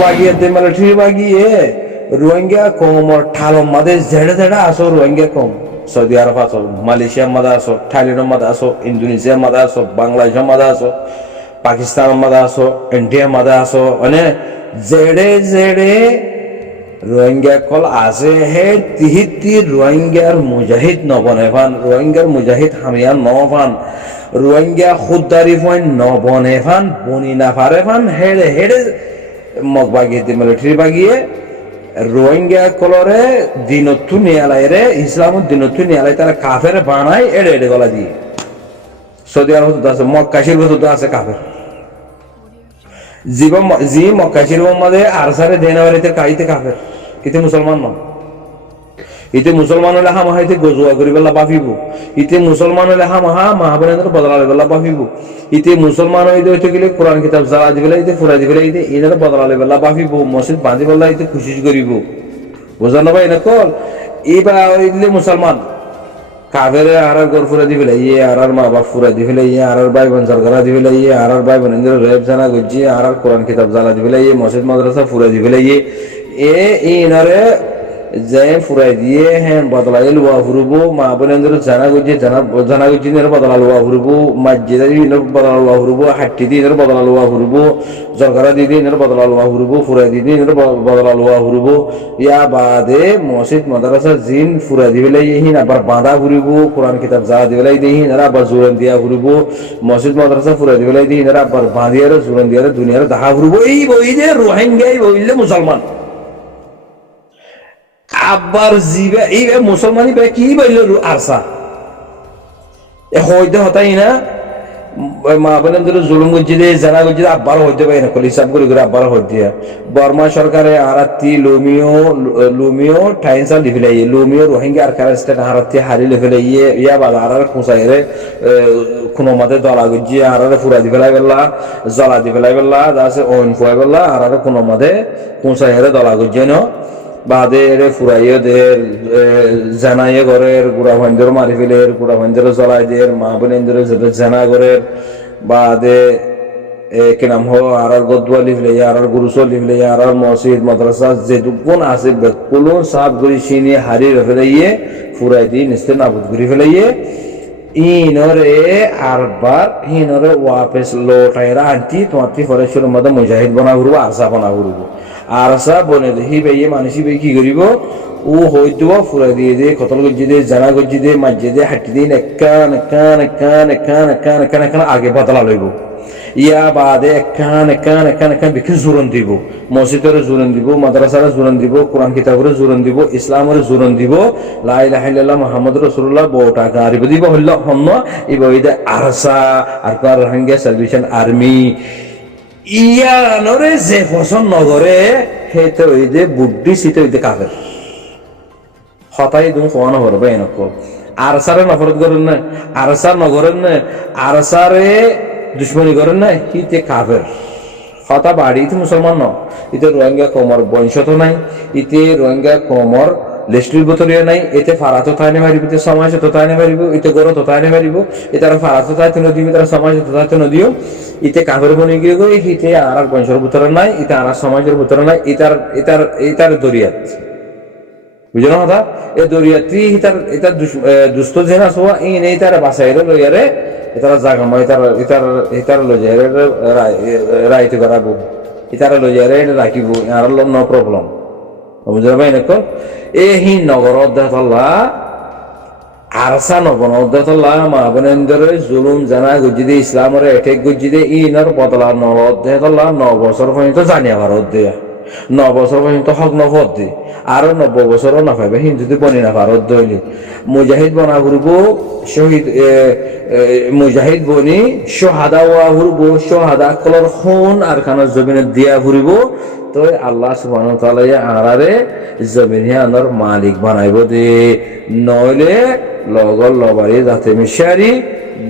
বাগিয়ে দে মিলিটারি বাগিয়ে রোহিঙ্গা কমর ঠালম মাদে ঝেড়ে ঝেড়ে আসো রোহিঙ্গা কম সৌদি আরব আসো মালয়েশিয়ার মাদে আসো থাইল্যান্ডের মাদে আসো ইন্দোনেশিয়ার মাদে আসো বাংলাদেশের মাদে আসো পাকিস্তানের মাদে আসো ইন্ডিয়ার মাদে আসো মানে জেড়ে জেড়ে রোহিঙ্গা কল আছে হে তিহিতি রোহিঙ্গার মুজাহিদ নবনেভান রোহিঙ্গার মুজাহিদ হামিয়ান নভান রোহিঙ্গা খুদ্দারি ফান নবনেভান বনি না পারে ফান হেড়ে হেড়ে মগ বাগিয়ে দি মিলিটারি বাগিয়ে রোহিঙ্গা কলরে দিনত্তু নিয়ালাই রে ইসলামের দিনত্তু নিয়ালাই তারা কাফের বানায় এড়ে এড়ে গলা দিয়ে সৌদি আরব আছে মক্কাশির ভেতর আছে কাফের জীবন জি মক্কাশির মধ্যে আরসারে দেনাবাড়িতে কাইতে কাফের ইতে মুসলমান নয় ইতে মুসলমান হলে হামা হাইতে গজুয়া করি বেলা বাফিব ইতে মুসলমান হলে হামা মাহাবনের বদলা বেলা বাফিব ইতে মুসলমান হইতে গেলে কোরআন কিতাব জ্বালা দিবেলা ইতে ফুরা দিবেলা ইতে এদের বদলা বেলা বাফিব মসজিদ বাঁধি বেলা ইতে খুশি করিব বোঝা না ভাই না কল এইবার হইলে মুসলমান কাফের আর গর ফুরা দিবেলা ইয়ে আর মা বাপ ফুরা দিবেলা ইয়ে আর ভাই বোন সরকারা দিবেলা ইয়ে আর ভাই বোন রেপ জানা গজি আর কোরআন কিতাব জ্বালা দিবেলা ইয়ে মসজিদ মাদ্রাসা ফুরা দিবেলা ইয়ে ইনারে যে ফুরাই দিয়ে হ্যাঁ বদলাই লুয়া ফুরবো মা বোনের জানা গুজি বদলা লুয়া ফুরবো মসজিদে বদলা লুয়া ফুরবো হাট্টি দিয়ে বদলা লুয়া ফুরবো জরকারা দিদি বদলা লুয়া ফুরবো ফুরাই দিদি বদলা লুয়া ফুরবো ইয়া বাদে মসজিদ মাদ্রাসা জিন ফুরাই দিবেলাই হিন আবার বাঁধা ফুরিবো কোরআন কিতাব যা দিবেলাই দিহিন আবার জোরান দিয়া ফুরবো মসজিদ মাদ্রাসা ফুরাই দিবেলাই দিহিন আবার বাঁধিয়ারে জোরান দিয়ারে দুনিয়ারে দাহা ফুরবো এই বই যে রোহিঙ্গা এই বইলে মুসলমান আব্বার জিবে এই মুসলমানি বে কি বলল আরসা এ হইতে হতাই না মা বোনের জুলুম করছি দে জানা করছি আব্বার হইতে পারি না কল হিসাব করে করে আব্বার হইতে বর্মা সরকারে আরাত্তি লুমিও ঠাইনসা লিফিলাই লুমিও রোহিঙ্গা আর কারাস্টেট আরাত্তি হারি লিফিলাই ইয়া বাদ আর খুঁসাই রে কোনো মতে দলা গুজি আর ফুরা দি ফেলাই বেলা জ্বলা দি ফেলাই বেলা আছে ওন ফুয়াই বেলা আর কোনো মতে খুঁসাই রে দলা গুজি ন বাদে রে ফুরাইয়ে দের জানাইয়ে ঘরের গুড়া ভাঞ্জর মারি ফেলের গুড়া ভাঞ্জর জ্বলাই দের মা বোনের জানা ঘরের বাদে কি নাম হো আর গদুয়া লিখলে আর গুরুসো লিখলে আর মসজিদ মাদ্রাসা যেটুকুন আছে বেকুলুন সাফ গুড়ি চিনি হারি ফেলাইয়ে ফুরাই দি নিশ্চয় নাবুদ ঘুরি ফেলাইয়ে ইনরে আরবার ইনরে ওয়াপেস লোটাইরা আনটি তোমার ফরেশ্বর মধ্যে মুজাহিদ বনা ঘুরবো আরসা বনা ঘুরবো আরসা বনে দেখি বেয়ে মানুষই বে কি করিব ও হইতো ফুরা দিয়ে দে কতল গজ্জি দে জানা গজ্জি দে মাঝে দে হাঁটি দিন একান একান একান একান একান একান একান আগে বদলা লইব ইয়া বাদে একান একান একান একান বিকি জোরন দিব মসজিদের জোরন দিব মাদ্রাসার জোরন দিব কোরআন কিতাবের জোরন দিব ইসলামের জোরন দিব লা ইলাহা ইল্লাল্লাহ মুহাম্মাদুর রাসূলুল্লাহ বউটা গারিব দিব হল্ল হন্ন ইবইদে আরসা আর কার রোহিঙ্গা সালভেশন আর্মি ইয়ানরে যে পছন্দ নগরে হেতে ওইদে বুদ্ধি সিতে ওইদে কাফের হতাই দুম কোয়ানো করবে এনেকো আরসারে নফরত করেন না আরসার নগরেন না আরসারে দুশ্মনী করেন না হিতে কাফের হতা বাড়ি ইতে মুসলমান ন ইতে রোহিঙ্গা কমর বংশত নাই ইতে রোহিঙ্গা কমর লেস্ট্রির বোতলিয়া নাই এতে ফারাতো তাইনে মারিব এতে সমাজ তো তাইনে মারিব এতে গরো তো তাইনে মারিব এতে আর ফারাতো তাইতে নদীব তার সমাজ তো তাইতে নদীও ইতে কাফের বনে গিয়ে গই হিতে আর বংশের ভিতরে নাই ইতে আর সমাজের ভিতরে নাই ইতার ইতার ইতার দরিয়াত বুঝলো না এ দরিয়াতি ইতার ইতার দুষ্ট জেনা সোয়া এই নেই তার বাসাইরে লইয়ারে ইতার জায়গা মই ইতার ইতার ইতার লইয়ারে রাইতে করাবো ইতার লইয়ারে রাখিব আর নো প্রবলেম বুঝলো ভাই না এ হি নগর অধ্যাতল্লাহ আরসা নবন অধ্যাতল্লাহ মা বোনেন্দ্র জুলুম জানা গুজিদে ইসলামের এটেক গুজিদে ইনার বদলা নব অধ্যাতল্লাহ 9 বছর পর্যন্ত জানিয়া ভার অধ্যায় 9 বছর পর্যন্ত হক নফদ দে আরো 90 বছরও না পাইবে হিন্দুতে বনি না ভারত দইলি মুজাহিদ বনা ঘুরব শহীদ মুজাহিদ বনি শাহাদা ওয়া ঘুরব শাহাদা কলর খুন আর খানা জমিনে দিয়া ঘুরব তো আল্লাহ সুবহানাহু ওয়া তাআলা আরারে জমিনে আনার মালিক বানাইব দে নইলে লগল লবারি যাতে মিশারি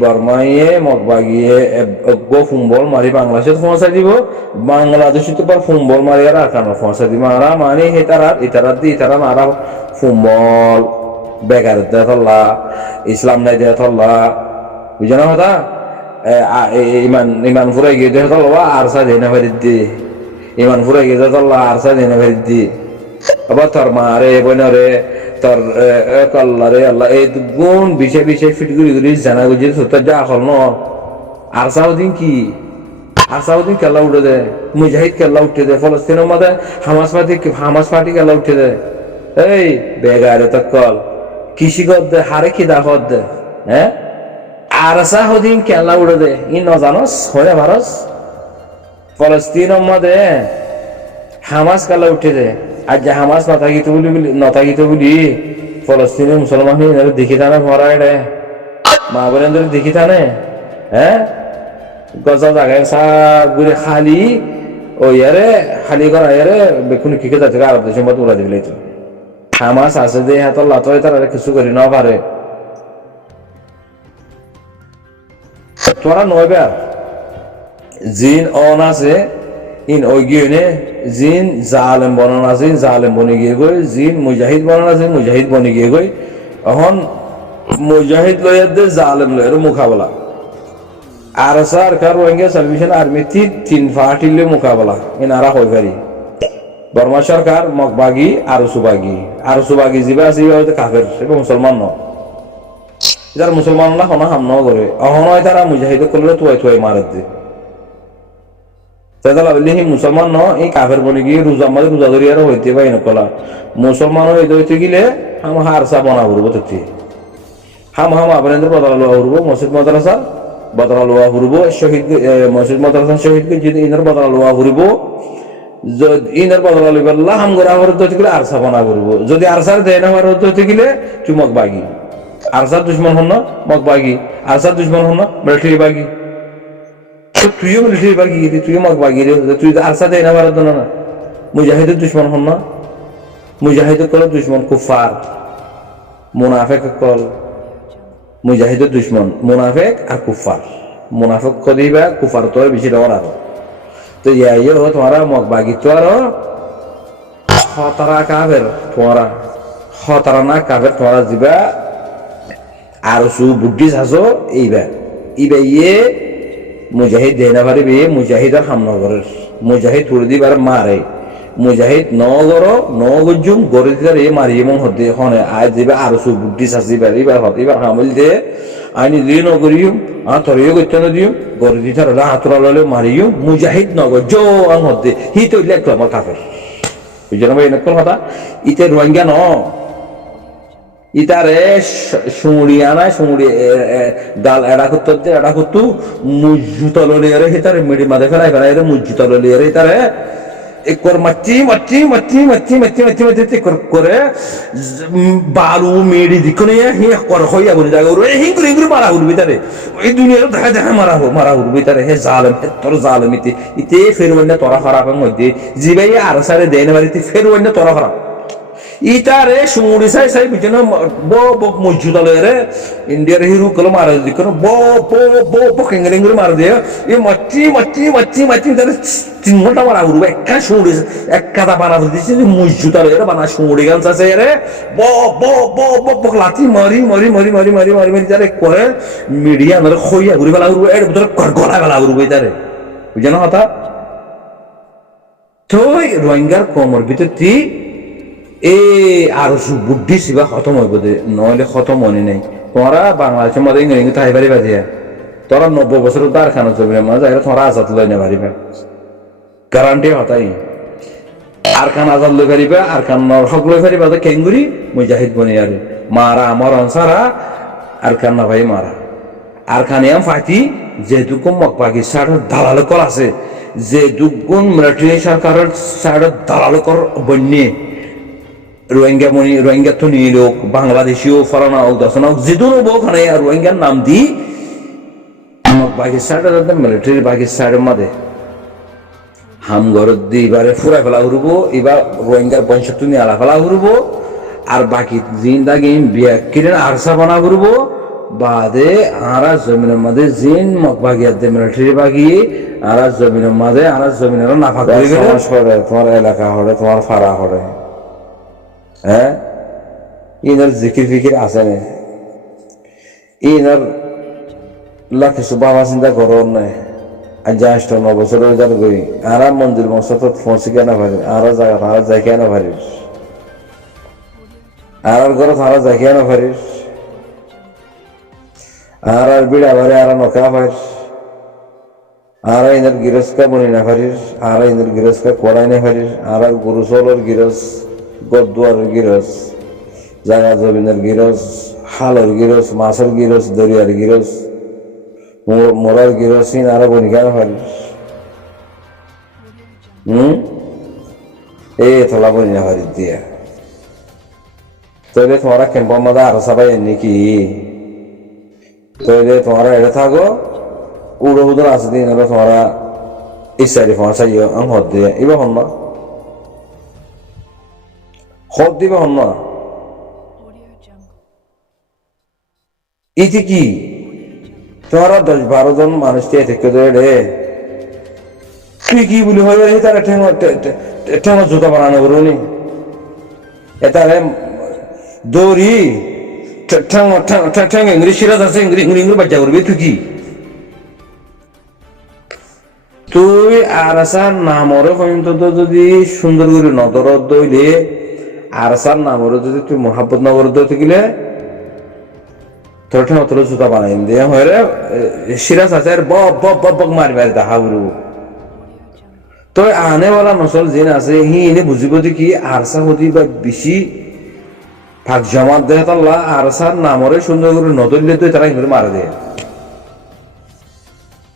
বর্মাইয়ে মগবাগিয়ে ফুম্বল মারি বাংলাদেশে পৌঁছাই দিব বাংলাদেশে তো ফুম্বল মারি আর আকানো পৌঁছাই দিব আর মানে হেতারাত ইতারাত দি ইতারা মারা ফুম্বল বেকার দেতল্লা ইসলাম নাই দেতল্লা বুঝানো কথা ইমান ইমান ফুরাই গিয়ে দেতল্লা আর সা দেনা বাড়ি দি ইমান ফুরাই গেছে তোল্লা আর সা দিনে ভেরি দি আবার তোর মা রে বোন রে তোর কল্লা রে আল্লাহ এই গুণ বিষে বিষে ফিট গুড়ি গুড়ি জানা গুজি তোর যা হল ন আর সাউদিন কি আর সাউদিন কেলা উঠে দেয় মুজাহিদ কেলা উঠে দেয় ফলস্তিনের মধ্যে হামাস পার্টি কেলা উঠে দেয় এই বেগারে তো কল কৃষি কর দে হারে খিদা কর দে হ্যাঁ আর সাউদিন কেলা উঠে দে ই ন জানস হয়ে ভারস ফলস্তিনের মধ্যে হামাস কেলা উঠে দেয় আর যে হামাস নতাগিত বলি ফলস্তিনের মুসলমান দেখি থানে ভরায় রে মা বোনের দেখি থানে হ্যাঁ গজা জায়গায় সা ঘুরে খালি ওই আরে খালি করা আরে বেকুনি কিকে যাচ্ছে আরব দেশের মতো উড়া দিবলে তো হামাস আছে যে হাতর লাত হয় তারা কিছু করি না পারে তোরা নয় বার জিন অন আছে ইন ওই গিয়ে জিন জালেম বনান আছে জালেম বনে গিয়ে গই জিন মুজাহিদ বনান আছে মুজাহিদ বনে গিয়ে গই এখন মুজাহিদ লয়ের দে জালেম লয়ের মোকাবেলা আর সরকার রোহিঙ্গা সালভেশন আর্মি তিন পার্টিলে মোকাবেলা এনারা হয়ে পারি বর্মা সরকার মকবাগি আর সুবাগি যিবা আছে হয়তো কাফের এবং মুসলমান ন যারা মুসলমানরা হনা হামনা করে অহন হয় তারা মুজাহিদ করলে তুয়াই মারে দে তাহলে বললি মুসলমান ন এই কাফের বলে গিয়ে রোজা ধরি আর হইতে পাই নকলা মুসলমান হইতে গেলে হাম হারসা বনা করবো তো হাম আপনাদের বদলা লওয়া করবো মসজিদ মাদ্রাসা বদলা লওয়া করবো শহীদ মসজিদ মাদ্রাসা শহীদকে যদি ইনার বদলা লওয়া করবো ইনার বদলা লইবার হাম করে আমার হতে গেলে আরসা বনা করবো যদি আরসার দেয় না আমার হতে গেলে তুই মকবাগি আরসার দুশ্মন হন না মকবাগি আরসার দুশ্মন হন না মিলিটারি বাগি তুইও মিলিটারি বাগি তুইও মকবাগি তুই আরসা দেয় না ভারত না মুজাহিদের দুশ্মন হন না মুজাহিদ কল দুশ্মন কুফার মুনাফেক কল মুজাহিদের দুশ্মন মুনাফেক আর কুফার মুনাফেক কদিবা কুফার তো বেশি দেওয়ার আরো তো ইয়াইও তোমারা মকবাগি তো আরো হতারা কাবের তোমারা হতারা না কাবের তোমারা দিবা আর সু বুদ্ধিস আছো এইবার ইয়ে মুজাহিদ দেয় না পারিবে মুজাহিদ আর হামনগরের মুজাহিদ তুলে দিবার মারে মুজাহিদ নগরজুম গড়ে দিতে রে মারি এবং হতে হনে আজ দিবে আর সু বুদ্ধিস আছে এবার হামল দে আইনি দিয়ে নগরিও তরিও করতে না দিও গড়ে দিতে হাতরা ললে মারিও মুজাহিদ নগর জো আং হতে হি তো লেখ আমার কাফের বুঝলেন ভাই নকল কথা ইতে রোহিঙ্গা ন ইতারে সুড়িয়ানা গাল এড়া করতো মুজুতলিয়ারে হিতারে মিডি মাঝে ফেলাই মুজুতলিয়ারে হিতারে একর মাটি করে বালু মেডি দিকনে হি কর হইয়া বলে জায়গা হিঙ্গুরি মারা উঠবি তারে এই দুনিয়ার দেখা মারা উঠবি তারে হে জালেম তোর জালেম ইতে ফেরওয়ান্না তোরা খারাপ মধ্যে জিবাই আর সারে দেয় না বাড়িতে ফেরওয়ান্না তোরা খারাপ ইতারে সুমুড়ি সাই বুঝছেন মসজিদ রে ইন্ডিয়ার হিরো কলো মারা দিক কেঙ্গেঙ্গুরি মারা দিয়ে এই মাটি তারে 3 ঘন্টা মারা উঠবে একটা সুমুড়ি এক কাদা বানা দিচ্ছে মসজিদ রে বানা সুমুড়ি গান আছে রে লাঠি মারি তারে করে মিডিয়া ধরে খইয়া ঘুরি বেলা উঠবে এর ভিতরে গলা বেলা উঠবে তারে বুঝছেন কথা তো রোহিঙ্গার কোমর ভিতর এ আর বুদ্ধি সিবা খতম হইব দে নহলে খতম হনি নাই তোরা বাংলাদেশের মধ্যে ইংরেজি থাই পারিবা দিয়া তোরা 90 বছর তার খানা চলবে না যাই তোরা আজাদ লই না পারিবা গ্যারান্টি হতাই আর খান আজাদ লই পারিবা আর খান হক লই পারিবা তো কেঙ্গুরি মুজাহিদ বনি আর মারা আমার অনসারা আর খান না ভাই মারা আর খান এম ফাতি যে দুকুম মকবাগি সাড়ে দালাল কর আছে যে দুগুণ মিলিটারি সরকারের সাড়ে দালাল কর বন্যে রোহিঙ্গা তো নিয়ে লোক বাংলাদেশিও ফরানা হোক দশনা হোক যেদুন ওখানে রোহিঙ্গার নাম দি পাকিস্তানের মিলিটারি পাকিস্তানের মধ্যে হাম ঘরত দি এবারে ফুরাই ফেলা ঘুরবো এবার রোহিঙ্গার বংশত্ব নিয়ে আলা ফেলা ঘুরবো আর বাকি জিন্দাগি বিয়া কিনে আরসা বানা ঘুরবো বাদে আরা জমিনের মধ্যে জিন মকবাগিয়ার দে মিলিটারি বাগি আরা জমিনের মধ্যে আরা জমিনের নাফা করে তোমার এলাকা হলে তোমার ফাড়া হলে হ্যাঁ ইনার জিকির ফিকির আছে না ইনার লাখ কিছু বাবা চিন্তা করো নাই আর যা 9 বছরের যার গই আর মন্দির মকসদ পৌঁছে কেন পারি আর জায়গা তারা যাই কেন পারিস আর ঘর তারা যাই কেন পারিস আর বিড়া বারে আর নকা পারিস আর ইনের গিরস্কা বনি না পারিস আর ইনের গিরস্কা করাই না পারিস আর গরু চলের গিরস গদুয়ারের গিরস জায়গা জমিনের গিরস হালের গিরস মাছের গিরস দরিয়ার গিরস মোরার গিরসিন আর বনি কেন পারিস এই থলা বনি না পারিস দিয়া তাহলে তোমরা ক্যাম্পের মধ্যে আরো সবাই নাকি তাহলে তোমরা এটা থাকো উড়ো উদর আছে দিন তোমরা ইসারি ফসাইও আম হদ দিয়ে এবার হন না হদ দিবে হন না ইতি কি তোমরা 10-12 জন মানুষ দিয়ে থেকে রে তুই কি বলি হয় তারা ঠেঙ জুতা বানানো করুনি এটারে দৌড়ি ঠ্যাং ইংরেজি সিরাজ আছে ইংরেজি বাচ্চা করবি তুই কি তুই আর আসার নামরে পর্যন্ত যদি সুন্দর করে নজর দইলে আর আসার নামরে যদি তুই মহাব্বত নগর দইতে গেলে তোর ঠ্যাং তোর জুতা বানাই দিয়ে হয় রে সিরাজ আছে আর বক মারি মারি দেখা উড়ব তো আনেওয়ালা নসল যেন আছে হি এনে বুঝিব যে কি আরসা হতি বা বেশি ভাগ জমাত দেয় তাল্লা আরসার নামরে সুন্দর করে নদলে তো তারা ইংরে মারা দেয়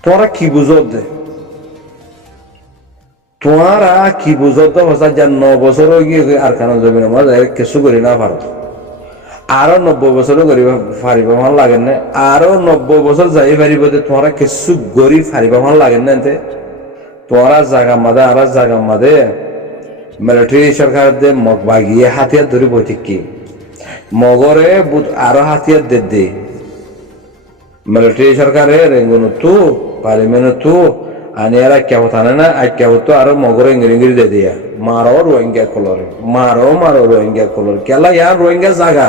তোমরা কি বুঝো দে তোমরা কি বুঝো তো হসা যা 9 বছর গিয়ে আর কেন জমিন মাঝে কিছু করি না পারো আরো 90 বছর করিব পারিব ভাল লাগেন না আরো 90 বছর যাই পারিব যে তোমরা কিছু গরি পারিব ভাল লাগেন না তোমরা জায়গা মাদে আর জায়গা মাদে মিলিটারি সরকার দে মগ বাগিয়ে হাতিয়ার ধরে বইতে কি মগরে আরো হাতিয়ার দে মিলিটারি সরকারে রেঙ্গুন তু পার্লিমেন্ট তু আনি আর কেউ থানে না আর কেউ তো আরো মগরে ইংরেজি দে দিয়া মারো রোহিঙ্গা কলরে মারো রোহিঙ্গা কলর কেলা ইয়ার রোহিঙ্গা জায়গা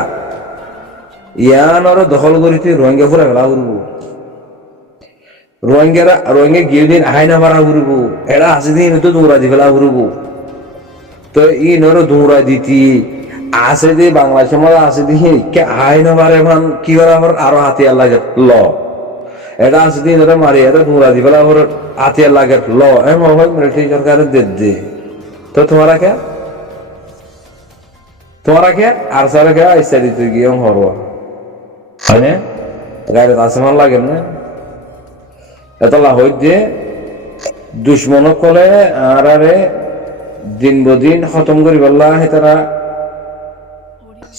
ইয়ান আর দখল করিতে রোহিঙ্গা পুরা ফেলা করবো রোহিঙ্গা গিয়ে দিন আহাই না মারা ঘুরব এরা আসে দিন তো দৌড়া দি ফেলা ঘুরব তো ই নর দৌড়া দিতি আসে দি বাংলাদেশের মধ্যে আসে দি কে আহাই না মারে মান কি করা আরো হাতিয়ার লাগে ল এটা আসে দিন ওরা মারি এটা দৌড়া দি ফেলা হাতিয়ার লাগে ল এমন হয় মিলিটারি সরকারের দে তো তোমারা কে আর সারা কে আইসা দিতে গিয়ে হরওয়া হয় না গাড়ি আসে মান লাগে না এতলা হইতে দুশ্মন কলে আরে দিন বদিন খতম করি বললা হে তারা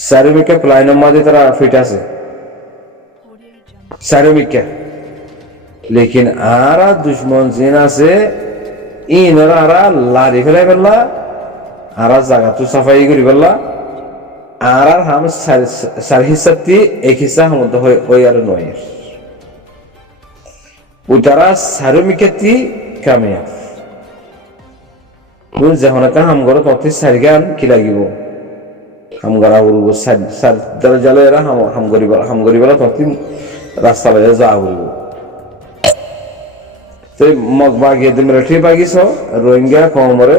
চারিমিকে প্লাইনের মাঝে তারা ফিট আছে চারিমিকে লেকিন আর দুশ্মন জিন আছে ইনরা আর লারি ফেলাই বললা আর জায়গা তো সাফাই করি বললা আর হাম চার হিসাবটি এক হিসা মধ্য হয়ে আর নয় উতারা সারমিকেতি কামিয়া তুই যখন হাম ঘর তথে সারিগান কি লাগিব হাম গড়া উড়ব সার দ্বারা জালে এরা হাম করিবেলা তথে রাস্তা বাইরে যা উড়ব তুই মগ বাগিয়ে তুমি রেঠি বাগিছ রোহিঙ্গা কমরে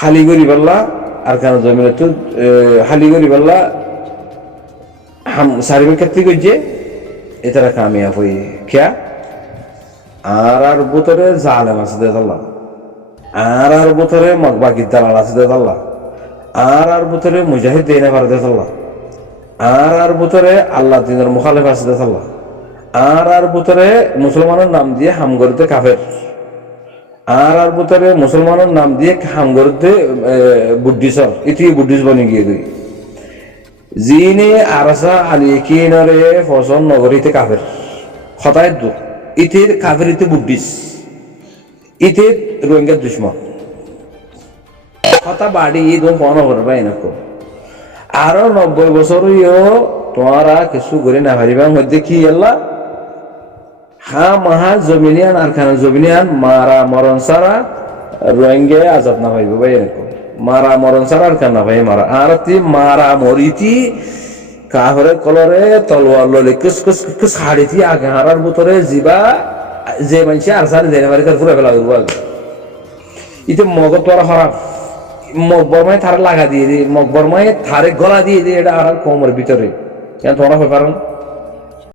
হালি করি পারলা আর কেন জমিনে তো হালি করি পারলা হাম সারমিকেতি করছে এটারা কামিয়াব হই क्या আর বুতরে জালেম আছে দে আল্লাহ আর বুতরে মগবা গিদ্দাল আছে দে আল্লাহ আর বুতরে মুজাহিদ দেনা পারে দে আল্লাহ আর বুতরে আল্লাহ দিনের মুখালিফ আছে দে আল্লাহ আর বুতরে মুসলমানের নাম দিয়ে হামগরতে কাফের আর বুতরে মুসলমানের নাম দিয়ে হামগরতে বুদ্ধিসর ইতি বুদ্ধিস বনি গিয়ে গই জিনে আরসা আলিকিনরে ফসল নগরীতে কাফের খতায় দু ইতে কাফের ইতে বুদ্ধিস ইতে রোহিঙ্গা দুশ্মন কথা বাড়ি ঈদ ফোন করবা এনেকো আরো 90 বছর তোমরা কিছু করে না পারিবার মধ্যে কি আল্লাহ হা মহা জমিনিয়ান আর খানা জমিনিয়ান মারা মরণ সারা রোহিঙ্গা আজাদ না পাইব ভাই এনেকো মারা মরণ সারা আর খানা ভাই মারা আর তি মারা মরিতি কাহরে কলরে তলোয়ার ললে কুস কুস কুস হাড়িতি আগে হারার ভিতরে জিবা যে মানুষ আর সার দেনে বাড়ি তার পুরো ফেলা দেবো আগে ইতে মগ তোরা হরা মগ বর্মায় থারে লাগা দিয়ে দিয়ে মগ বর্মায় থারে গলা দিয়ে দিয়ে এটা আর কোমর ভিতরে কেন তোমরা হয়ে পারেন